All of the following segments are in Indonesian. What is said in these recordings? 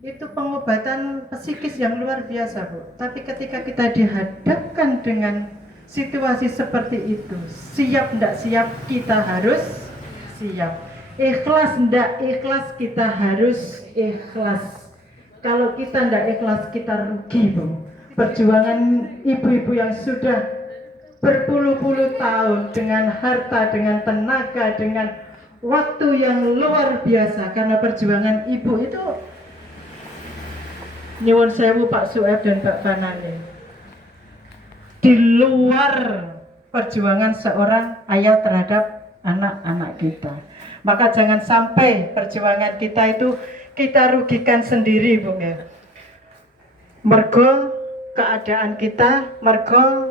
itu pengobatan psikis yang luar biasa, Bu. Tapi ketika kita dihadapkan dengan situasi seperti itu, siap enggak siap, kita harus siap. Ikhlas enggak ikhlas, kita harus ikhlas. Kalau kita enggak ikhlas, kita rugi, Bu. Perjuangan ibu-ibu yang sudah berpuluh-puluh tahun dengan harta, dengan tenaga, dengan waktu yang luar biasa, karena perjuangan ibu itu nyuwun sewu Pak Sueb dan Mbak Fanani, di luar perjuangan seorang ayah terhadap anak-anak kita. Maka jangan sampai perjuangan kita itu kita rugikan sendiri, Bu ya. Mergo keadaan kita, mergo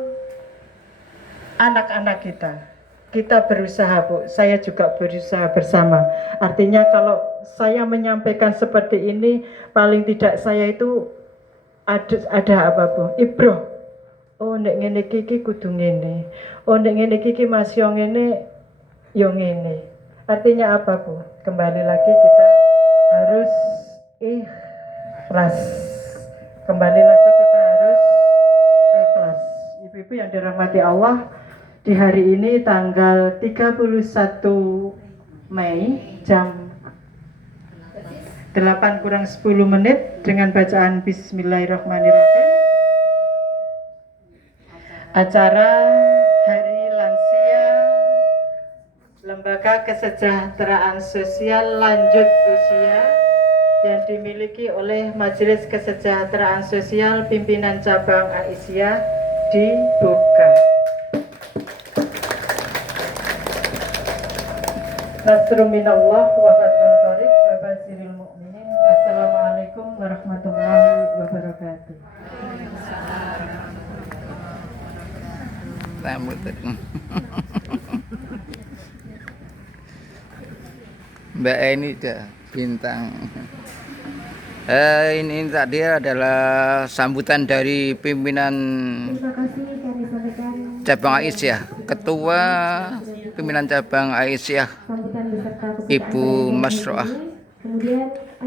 anak-anak kita. Kita berusaha, Bu. Saya juga berusaha bersama. Artinya kalau saya menyampaikan seperti ini, paling tidak saya itu ada apa, Bu? Ibroh. Oh, nek ngene iki kudu ngene. Oh, nek ngene iki Mas yo ngene, yo ngene. Artinya apa, Bu? Kembali lagi kita harus ikhlas. Kembali lagi kita harus ikhlas. Ibu-ibu yang dirahmati Allah, di hari ini tanggal 31 Mei jam 8 kurang 10 menit dengan bacaan Bismillahirrahmanirrahim. Acara Hari Lansia Lembaga Kesejahteraan Sosial Lanjut Usia yang dimiliki oleh Majelis Kesejahteraan Sosial Pimpinan Cabang Aisyah dibuka. Nasrun minallah wa fathun qarib wa basyiril mu'minin. Assalamualaikum warahmatullahi wabarakatuh. Mbak Eni dah bintang. Ini tadi adalah sambutan dari pimpinan cabang Aisyah, ketua pimpinan cabang Aisyah Ibu Masroah.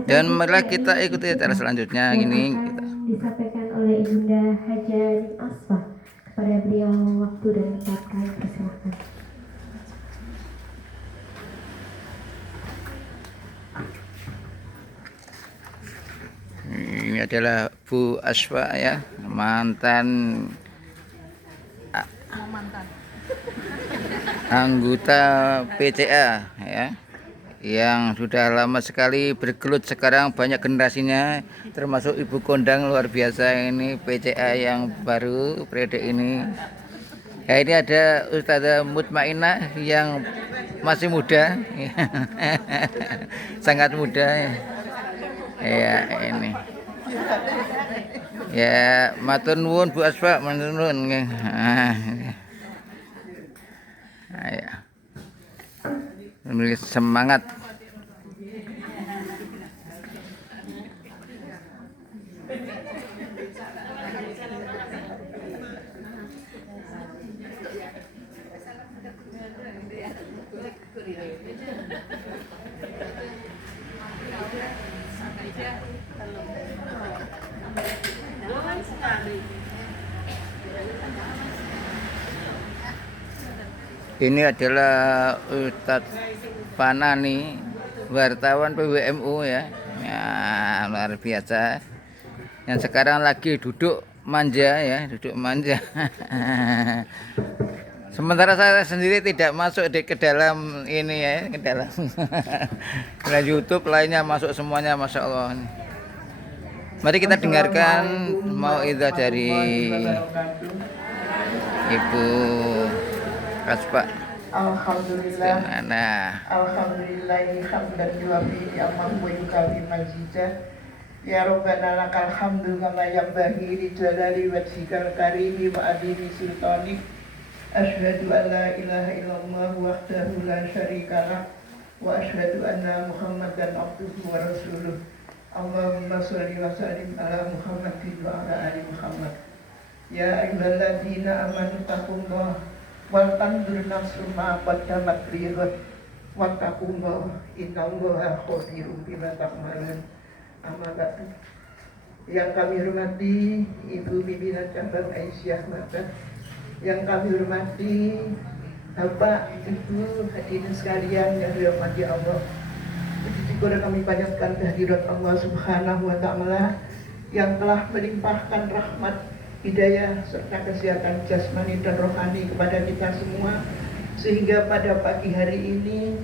Dan marilah kita ikuti acara selanjutnya ini kita. Disampaikan oleh Ibunda Hajar Asfah. Kepada beliau waktu dan tempat kami persilakan. Ini adalah Bu Asfa ya, mantan anggota PCA ya, yang sudah lama sekali bergelut. Sekarang banyak generasinya, termasuk Ibu Kondang luar biasa ini PCA yang baru periode ini. Ya, ini ada Ustazah Mutmainah yang masih muda, sangat muda. Ya ini. Ya matur nuwun Bu Asfa, matur nuwun. Ya. Semangat. Ini adalah Ustadz Fanani, wartawan PWMU ya, luar biasa. Yang sekarang lagi duduk manja ya, duduk manja. Sementara saya sendiri tidak masuk ke dalam ini ya, ke dalam YouTube, lainnya masuk semuanya, masya Allah. Mari kita dengarkan mau'izah dari Ibu Kaspa. Alhamdulillah. Alhamdulillahi hamdan yuwafi ni'amahu wa yukafi mazidah. Ya Rabbana lakal hamdu kama yanbaghi li jalali wajhikal karimi wa adimi sultanik. Asyhadu an la ilaha illallah wahdahu la syarikalah wa asyhadu anna Muhammadan abduhu wa rasuluh. Allahumma sholli wa sallim ala Muhammadin wa ala ali Muhammad. Ya ayyuhalladzina amanu taqullaha wal tanzur nafsum ma qaddamat lighad wattaqullah innallaha khabirum bima ta'malun. Amma ba'du. Yang kami hormati Ibu Pimpinan Cabang Aisyah Mabat, yang kami hormati Bapak, Ibu, hadirin sekalian yang dirahmati Allah. Puji syukur kami panjatkan kehadirat Allah Subhanahu wa Ta'ala yang telah melimpahkan rahmat, hidayah serta kesehatan jasmani dan rohani kepada kita semua, sehingga pada pagi hari ini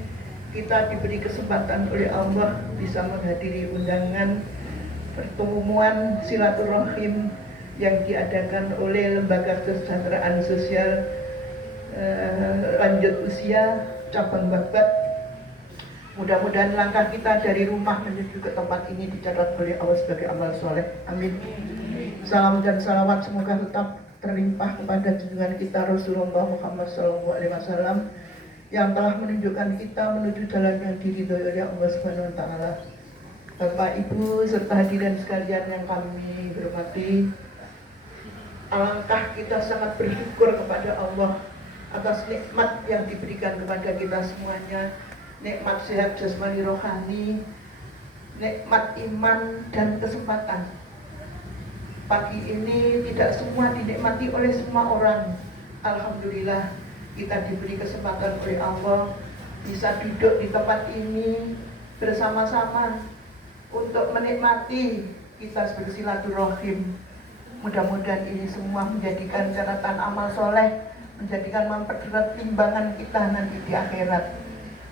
kita diberi kesempatan oleh Allah bisa menghadiri undangan pertemuan silaturahim yang diadakan oleh Lembaga Kesejahteraan Sosial Lanjut Usia Cabang Babat. Mudah-mudahan langkah kita dari rumah menuju ke tempat ini dicatat oleh Allah sebagai amal soleh. Amin. Salam dan salawat semoga tetap terlimpah kepada junjungan kita Rasulullah Muhammad SAW yang telah menunjukkan kita menuju jalan yang diridhoi oleh Allah Subhanahu wa Ta'ala. Bapak, Ibu, serta hadirin sekalian yang kami hormati, alangkah kita sangat bersyukur kepada Allah atas nikmat yang diberikan kepada kita semuanya, nikmat sehat jasmani rohani, nikmat iman dan kesempatan. Pagi ini tidak semua dinikmati oleh semua orang. Alhamdulillah kita diberi kesempatan oleh Allah bisa duduk di tempat ini bersama-sama untuk menikmati kita bersilaturahim. Mudah-mudahan ini semua menjadikan catatan amal soleh, menjadikan mempererat timbangan kita nanti di akhirat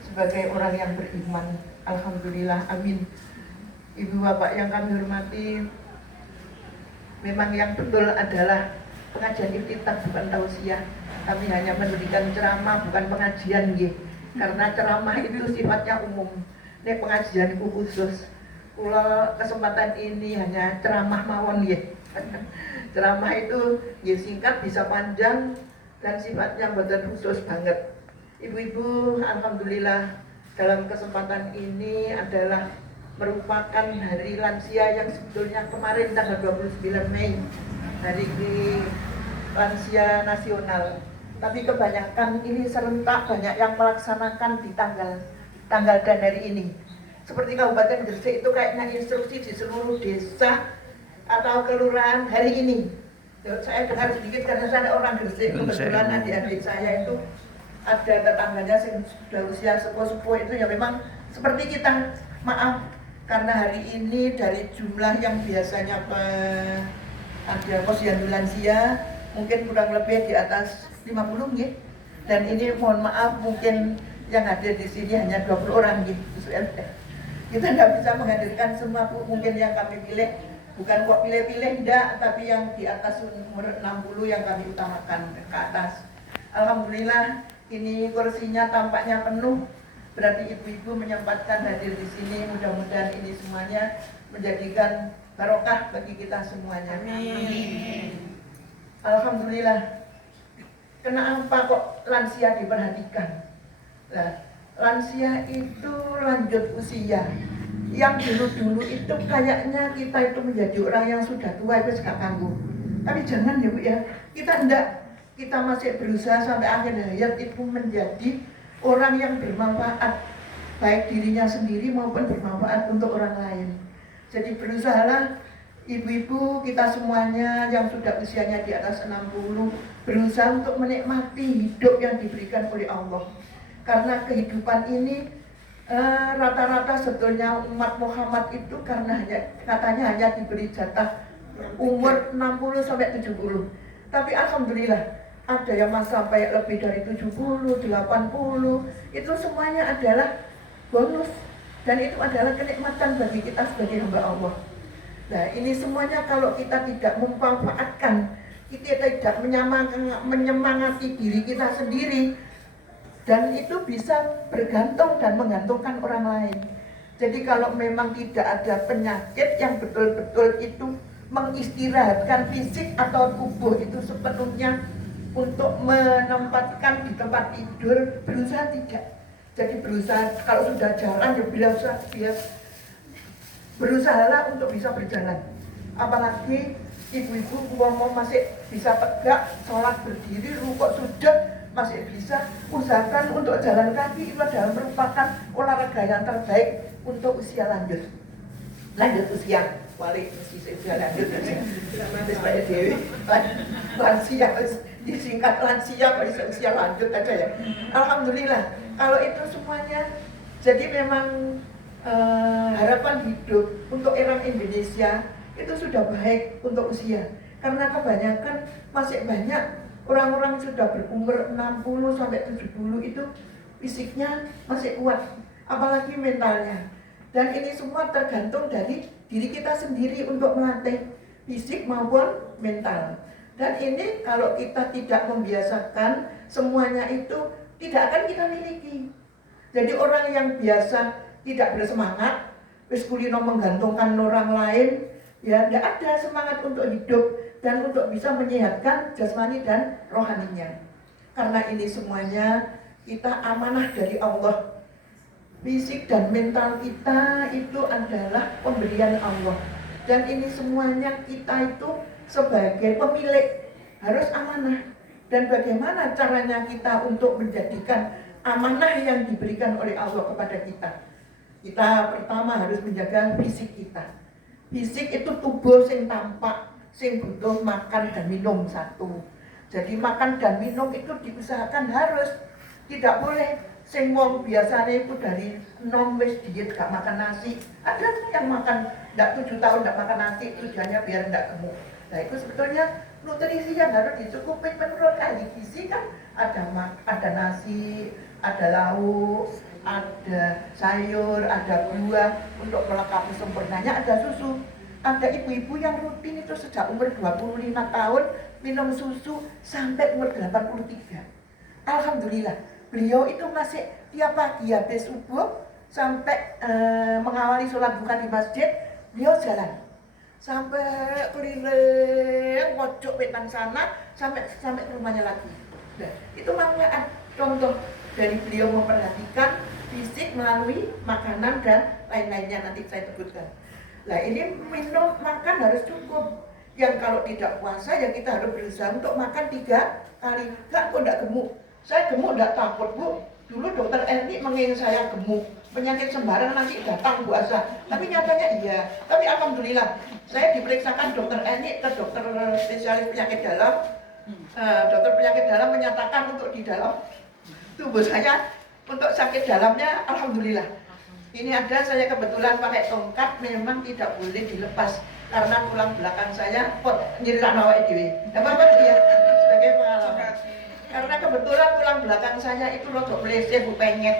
sebagai orang yang beriman. Alhamdulillah, amin. Ibu bapak yang kami hormati, memang yang betul adalah pengajian iftitah bukan tausiah. Kami hanya memberikan ceramah bukan pengajian nggih. Karena ceramah itu sifatnya umum. Ini pengajianku khusus. Kula kesempatan ini hanya ceramah mawon ya. Ceramah itu ya singkat bisa panjang dan sifatnya boten khusus banget. Ibu-ibu, alhamdulillah dalam kesempatan ini adalah merupakan hari lansia yang sebetulnya kemarin tanggal 29 Mei, hari lansia nasional. Tapi kebanyakan ini serentak, banyak yang melaksanakan di tanggal dan hari ini. Seperti Kabupaten Gresik itu kayaknya instruksi di seluruh desa atau kelurahan hari ini. Saya dengar sedikit karena saya orang Gresik, kebetulan adik-adik saya itu ada tetangganya yang sudah usia sepuh-sepuh itu ya memang seperti kita. Maaf, karena hari ini dari jumlah yang biasanya ada posyandu lansia mungkin kurang lebih di atas 50 gitu. Dan ini mohon maaf mungkin yang hadir di sini hanya 20 orang gitu. Kita tidak bisa menghadirkan semua, mungkin yang kami pilih bukan kok pilih-pilih enggak, tapi yang di atas umur 60 yang kami utamakan ke atas. Alhamdulillah ini kursinya tampaknya penuh, berarti ibu-ibu menyempatkan hadir di sini. Mudah-mudahan ini semuanya menjadikan barokah bagi kita semuanya. Amin. Alhamdulillah. Kenapa kok lansia diperhatikan? Nah, lansia itu lanjut usia. Yang dulu-dulu itu kayaknya kita itu menjadi orang yang sudah tua itu gak tangguh. Tapi jangan ya Bu ya, kita enggak. Kita masih berusaha sampai akhir hayat itu menjadi orang yang bermanfaat, baik dirinya sendiri maupun bermanfaat untuk orang lain. Jadi berusahalah ibu-ibu kita semuanya yang sudah usianya di atas 60 berusaha untuk menikmati hidup yang diberikan oleh Allah. Karena kehidupan ini rata-rata sebetulnya umat Muhammad itu karena katanya hanya diberi jatah umur 60 sampai 70. Tapi alhamdulillah ada yang sampai lebih dari 70, 80. Itu semuanya adalah bonus dan itu adalah kenikmatan bagi kita sebagai hamba Allah. Nah, ini semuanya kalau kita tidak memanfaatkan, kita tidak menyemangati diri kita sendiri, dan itu bisa bergantung dan menggantungkan orang lain. Jadi kalau memang tidak ada penyakit yang betul-betul itu mengistirahatkan fisik atau tubuh itu sepenuhnya untuk menempatkan di tempat tidur, berusaha tidak. Jadi berusaha kalau sudah jalan ya berusahalah untuk bisa berjalan. Apalagi ibu-ibu mau masih bisa tegak, sholat berdiri, rukuk sujud masih bisa, usahakan untuk jalan kaki itu adalah merupakan olahraga yang terbaik untuk usia lanjut. lanjut usia, balik mesti usia lanjut usia. Sama Pak Dewi, lansia, disingkat lansia, usia lanjut aja ya. Alhamdulillah, kalau itu semuanya, jadi memang harapan hidup untuk orang Indonesia itu sudah baik untuk usia. Karena kebanyakan masih banyak orang-orang sudah berumur 60 sampai 70 itu fisiknya masih kuat, apalagi mentalnya. Dan ini semua tergantung dari diri kita sendiri untuk melatih fisik maupun mental. Dan ini kalau kita tidak membiasakan semuanya itu tidak akan kita miliki. Jadi orang yang biasa tidak bersemangat, wis kulino menggantungkan orang lain, ya tidak ada semangat untuk hidup dan untuk bisa menyehatkan jasmani dan rohaninya. Karena ini semuanya kita amanah dari Allah. Fisik dan mental kita itu adalah pemberian Allah. Dan ini semuanya kita itu sebagai pemilik harus amanah. Dan bagaimana caranya kita untuk menjadikan amanah yang diberikan oleh Allah kepada kita? Kita pertama harus menjaga fisik kita. Fisik itu tubuh yang tampak, yang butuh makan dan minum satu. Jadi makan dan minum itu diusahakan harus, tidak boleh sing wong biasanya itu dari wis diet gak makan nasi. Ada yang makan enggak 7 tahun enggak makan nasi, tujuannya biar enggak gemuk. Nah itu sebetulnya nutrisi yang harus dicukupi menurut ahli gizi kan ada nasi, ada lauk, ada sayur, ada buah, untuk melengkapi sempurnanya ada susu. Ada ibu-ibu yang rutin itu sejak umur 25 tahun minum susu sampai umur 83. Alhamdulillah. Beliau itu masih tiap pagi habis subuh sampai mengawali sholat buka di masjid, beliau jalan sampai keliling pojok wetan sana sampai ke rumahnya lagi. Nah, itu makanya contoh dari beliau memperhatikan fisik melalui makanan dan lain-lainnya nanti saya sebutkan. Nah ini minum makan harus cukup. Yang kalau tidak puasa ya kita harus berusaha untuk makan 3 kali. Enggak, kok enggak gemuk. Saya gemuk enggak takut Bu. Dulu dokter Erni mengingat saya gemuk, penyakit sembarang nanti datang puasa. Tapi nyatanya iya. Tapi alhamdulillah saya diperiksakan dokter Erni ke dokter spesialis penyakit dalam. Dokter penyakit dalam menyatakan untuk di dalam tubuh saya untuk sakit dalamnya alhamdulillah. Ini ada, saya kebetulan pakai tongkat, memang tidak boleh dilepas karena tulang belakang saya nyeritak awake dhewe. Enggak apa-apa ya, sebagai pengalaman. Karena kebetulan tulang belakang saya itu rada mleseh Bu penyet.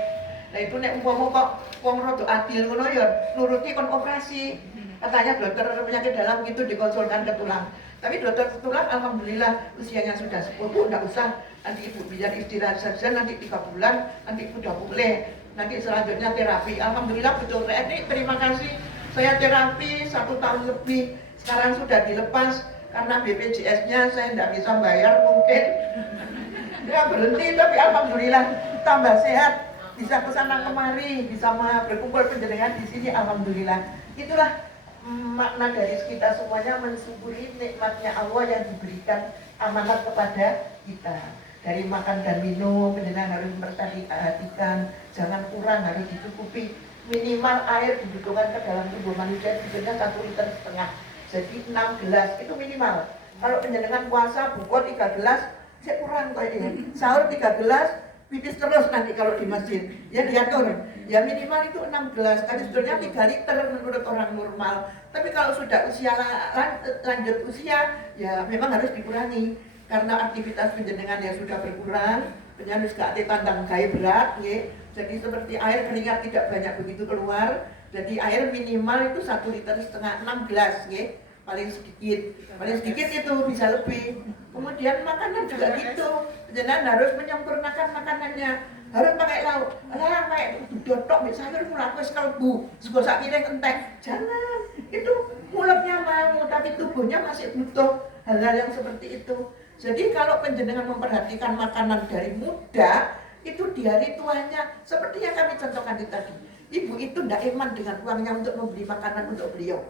Nah itu nek umpama kok wong rada adil ngono ya nuruti kon operasi. Katanya dokter penyakit dalam gitu dikonsulkan ke tulang. Tapi dokter tulang alhamdulillah usianya sudah sepuh Bu, enggak usah. Nanti Ibu biar istirahat saja, nanti 3 bulan nanti Ibu udah pulih. Nanti selanjutnya terapi. Alhamdulillah betul ini terima kasih. Saya terapi 1 tahun lebih. Sekarang sudah dilepas karena BPJS-nya saya tidak bisa bayar mungkin. Ya berhenti tapi alhamdulillah tambah sehat. Bisa kesana kemari, bisa berkumpul penjenengan di sini alhamdulillah. Itulah makna dari kita semuanya mensyukuri nikmatnya Allah yang diberikan amanat kepada kita. Dari makan dan minum, penjenengan harus memperhatikan, jangan kurang, harus dicukupi. Minimal air dibutuhkan ke dalam tubuh manusia sebenarnya 1,5 liter. Jadi 6 gelas itu minimal. Kalau penjenengan puasa buku 3 gelas, saya kurang kayaknya. Sahur 3 gelas, pipis terus nanti kalau di masjid. Ya diatur. Ya minimal itu 6 gelas. Kan sebenarnya 3 liter menurut orang normal. Tapi kalau sudah usia lanjut usia, ya memang harus dikurangi. Karena aktivitas penjenengan yang sudah berkurang, penjenengan gak tandang gaya berat, ya. Jadi seperti air keringat tidak banyak begitu keluar. Jadi air minimal itu 1,5 liter, 6 gelas, ya. Paling sedikit itu bisa lebih. Kemudian makanan juga gitu, penjenengan harus menyempurnakan makanannya. Harus pakai lauk, pakai dotok, sayur mulak wis kalbu, sego sak piring entek. Jangan, itu mulutnya mau, tapi tubuhnya masih butuh hal-hal yang seperti itu. Jadi kalau penjenengan memperhatikan makanan dari muda, itu di hari tuanya, seperti yang kami contohkan tadi. Ibu itu tidak iman dengan uangnya untuk membeli makanan untuk beliau.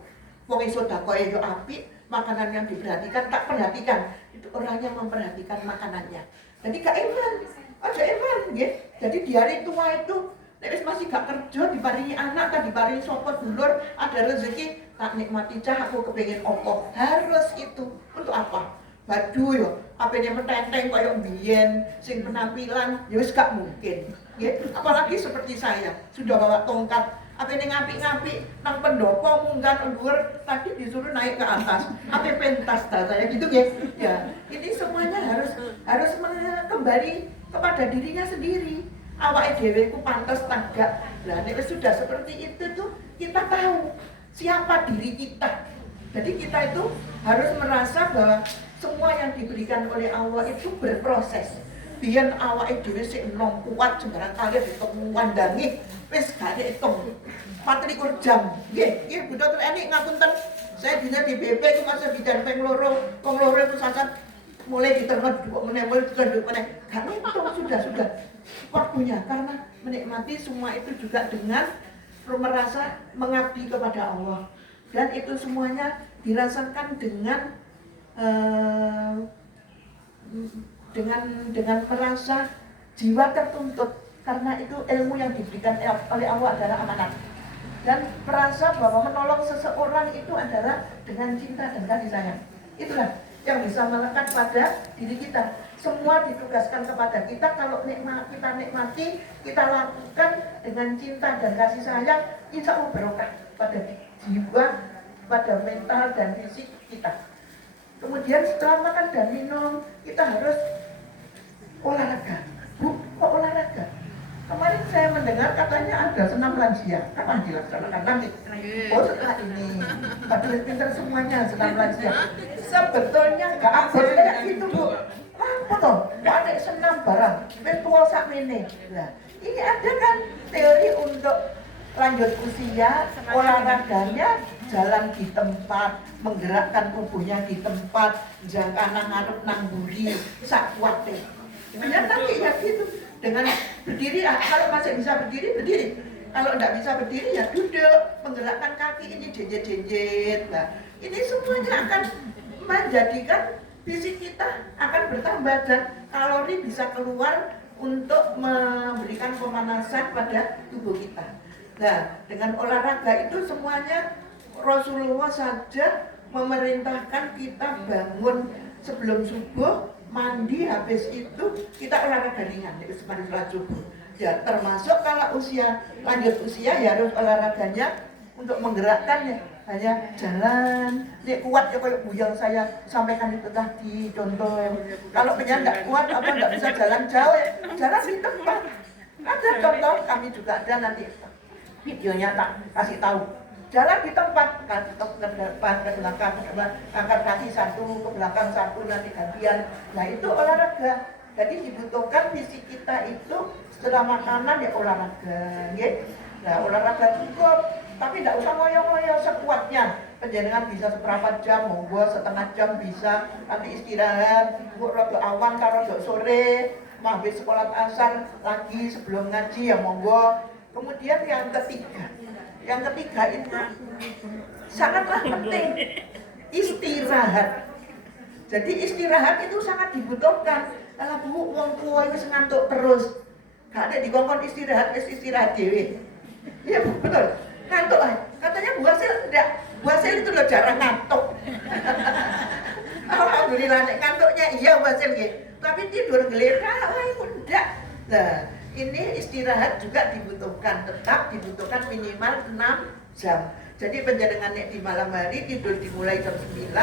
Wong iso dakoe yo apik, makanan yang diperhatikan tak perhatikan. Itu orangnya memperhatikan makanannya. Jadi gak iman, ada iman, ya. Jadi di hari tua itu, nek wis masih gak kerja diparingi anak kan diparingi sapa dulur ada rezeki tak nikmati cah aku kepengin opo harus itu untuk apa badu yo apene metenteng koyo mbiyen sing penampilan ya wis gak mungkin nggih apalagi seperti saya sudah bawa tongkat apene ngapi-ngapi nang pendopo munggah dhuwur tadi disuruh naik ke atas ape pentas saya gitu nggih ya ini semuanya harus kembali kepada dirinya sendiri awake dhewe ku pantes tagak lah nek sudah seperti itu tuh kita tahu siapa diri kita jadi kita itu harus merasa bahwa semua yang diberikan oleh Allah itu berproses biyen awake dhewe sik enom kuat sembarang kali ditemuandangi wis gak diitung 24 jam nggih Bu Dokter Eni ngapunten saya dina di BP itu masa bidan ping loro wong loro itu sasan mulai ditergot mulai ditergot gak ngitung sudah waktunya karena menikmati semua itu juga dengan merasa mengabdi kepada Allah dan itu semuanya dirasakan dengan merasa jiwa tertuntut karena itu ilmu yang diberikan oleh Allah adalah amanat dan merasa bahwa menolong seseorang itu adalah dengan cinta dan kasih sayang itulah yang bisa melekat pada diri kita semua ditugaskan kepada kita kalau kita nikmati kita lakukan dengan cinta dan kasih sayang insya Allah barokah pada jiwa pada mental dan fisik kita kemudian setelah makan dan minum kita harus olahraga kok olahraga kemarin saya mendengar katanya ada senam lansia kapan dilaksanakan nanti setelah ini padahal pintar semuanya senam lansia sebetulnya gak abot kayak gitu Bu apa toh ada senam barang tua sakmene nah ini ada kan teori untuk lanjut usia olahraganya jalan di tempat menggerakkan tubuhnya di tempat jangka ngarep nang buri sak kuate ternyata ya gitu dengan berdiri kalau masih bisa berdiri kalau tidak bisa berdiri ya duduk menggerakkan kaki ini jenjet nah ini semuanya akan menjadikan fisik kita akan bertambah dan kalori bisa keluar untuk memberikan pemanasan pada tubuh kita nah dengan olahraga itu semuanya Rasulullah saja memerintahkan kita bangun sebelum subuh mandi habis itu kita olahraga ringan itu sebelum sholat subuh ya termasuk kalau lanjut usia ya harus olahraganya untuk menggerakkannya hanya jalan nek kuat ya kayak buyang saya sampaikan itu tadi contoh kalau punya enggak kuat apa enggak bisa jalan jauh ya jalan di tempat ada contoh kami juga ada nanti videonya tak kasih tahu jalan di tempat ke depan ke belakang angkat kaki satu ke belakang satu nanti gantian nah itu olahraga jadi dibutuhkan fisik kita itu setelah makanan ya olahraga ya nah olahraga cukup tapi tidak usah ngoyo-ngoyo sekuatnya penjenengan bisa seperempat jam monggo setengah jam bisa nanti istirahat rada awan karo rada sore habis sekolah asar lagi sebelum ngaji ya monggo kemudian yang ketiga itu sangatlah penting istirahat jadi istirahat itu sangat dibutuhkan kalau Bu wong tua itu ngantuk terus gak ada dikongkon istirahat dewe iya Bu betul ngantuk katanya Bu Hasil itu loh jarang ngantuk alhamdulillah nek ngantuknya iya Bu Hasil tapi tidur gelerak enggak nah ini istirahat juga tetap dibutuhkan minimal 6 jam. Jadi penjenengan di malam hari tidur dimulai jam 9,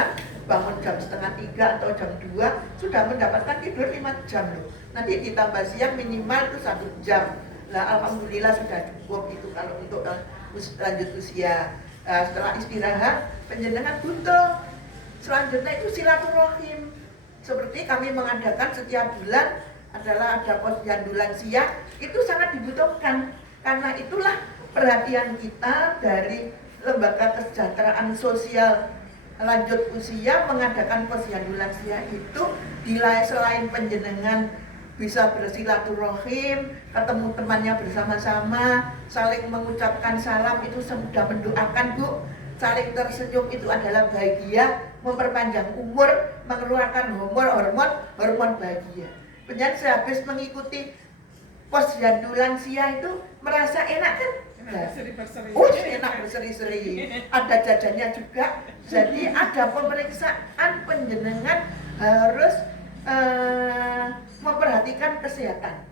bangun jam setengah 3 atau jam 2 sudah mendapatkan tidur 5 jam loh. Nanti ditambah siang minimal itu 1 jam. Nah alhamdulillah sudah cukup itu kalau untuk lanjut usia. Setelah istirahat penjenengan butuh selanjutnya itu silaturahim. Seperti kami mengadakan setiap bulan adalah ada posyandu lansia itu sangat dibutuhkan karena itulah perhatian kita dari Lembaga Kesejahteraan Sosial Lanjut Usia mengadakan posyandu lansia itu selain penjenengan bisa bersilaturahim ketemu temannya bersama-sama saling mengucapkan salam itu sudah mendoakan Bu saling tersenyum itu adalah bahagia memperpanjang umur mengeluarkan hormon bahagia. Penyanyi sehabis mengikuti posyandu lansia itu merasa enak kan? Enak berseri-seri. Ada jajannya juga. Jadi ada pemeriksaan penjenengan harus memperhatikan kesehatan.